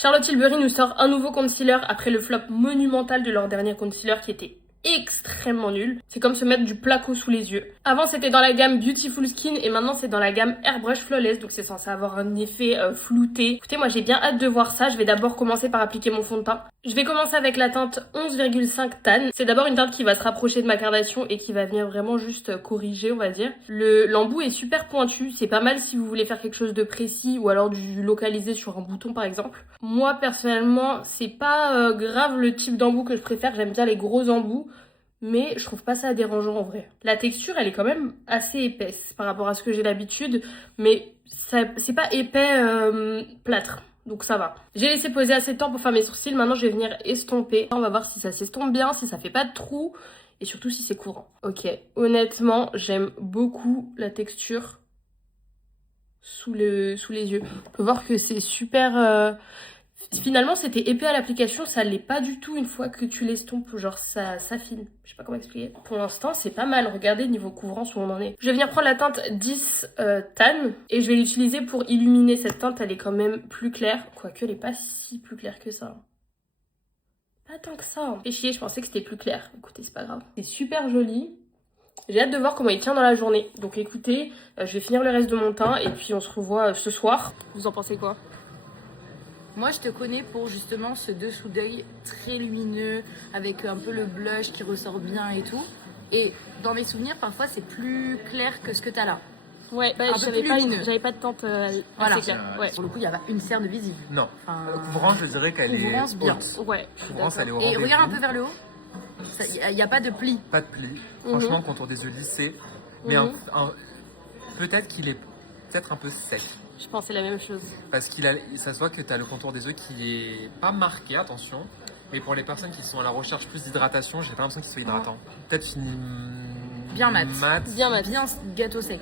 Charlotte Tilbury nous sort un nouveau concealer après le flop monumental de leur dernier concealer qui était extrêmement nul. C'est comme se mettre du placo sous les yeux. Avant c'était dans la gamme Beautiful Skin et maintenant c'est dans la gamme Airbrush Flawless, donc c'est censé avoir un effet flouté. Écoutez, moi j'ai bien hâte de voir ça. Je vais d'abord commencer par appliquer mon fond de teint. Je vais commencer avec la teinte 11,5 Tan. C'est d'abord une teinte qui va se rapprocher de ma Kardashian et qui va venir vraiment juste corriger, on va dire. L'embout est super pointu, c'est pas mal si vous voulez faire quelque chose de précis ou alors du localisé sur un bouton par exemple. Moi personnellement, c'est pas grave le type d'embout que je préfère, j'aime bien les gros embouts. Mais je trouve pas ça dérangeant en vrai. La texture, elle est quand même assez épaisse par rapport à ce que j'ai d'habitude, mais c'est pas épais plâtre, donc ça va. J'ai laissé poser assez de temps pour faire mes sourcils, maintenant je vais venir estomper. On va voir si ça s'estompe bien, si ça fait pas de trous, et surtout si c'est courant. Ok, honnêtement, j'aime beaucoup la texture sous les yeux. On peut voir que c'est super... Finalement, c'était épais à l'application, ça l'est pas du tout une fois que tu l'estompes, genre ça s'affine. Je sais pas comment expliquer. Pour l'instant, c'est pas mal. Regardez niveau couvrance où on en est. Je vais venir prendre la teinte 10 Tan et je vais l'utiliser pour illuminer cette teinte. Elle est quand même plus claire, quoique elle est pas si plus claire que ça. Pas tant que ça. Fait chier, je pensais que c'était plus clair. Écoutez, c'est pas grave. C'est super joli. J'ai hâte de voir comment il tient dans la journée. Donc écoutez, je vais finir le reste de mon teint et puis on se revoit ce soir. Vous en pensez quoi ? Moi, je te connais pour justement ce dessous d'œil très lumineux, avec un peu le blush qui ressort bien et tout. Et dans mes souvenirs, parfois, c'est plus clair que ce que tu as là. Ouais, bah, un peu plus lumineux. J'avais pas de teinte Voilà. assez claire. Ouais. Pour le coup, il n'y a pas une cerne visible. Non. Enfin, Couvrance, je dirais qu'elle est couvrance, bien. haute. Ouais. Couvrance, elle est au Et rendez-vous. regarde un peu vers le haut. Il n'y a pas de pli. Pas de pli. Franchement, contour des yeux lissés. Mais peut-être qu'il est peut-être un peu sec. Je pensais la même chose. Parce ça se voit que tu as le contour des yeux qui est pas marqué, attention. Mais pour les personnes qui sont à la recherche plus d'hydratation, j'ai pas l'impression qu'il soit hydratant. Peut-être Bien mat. Bien mat. Bien gâteau sec.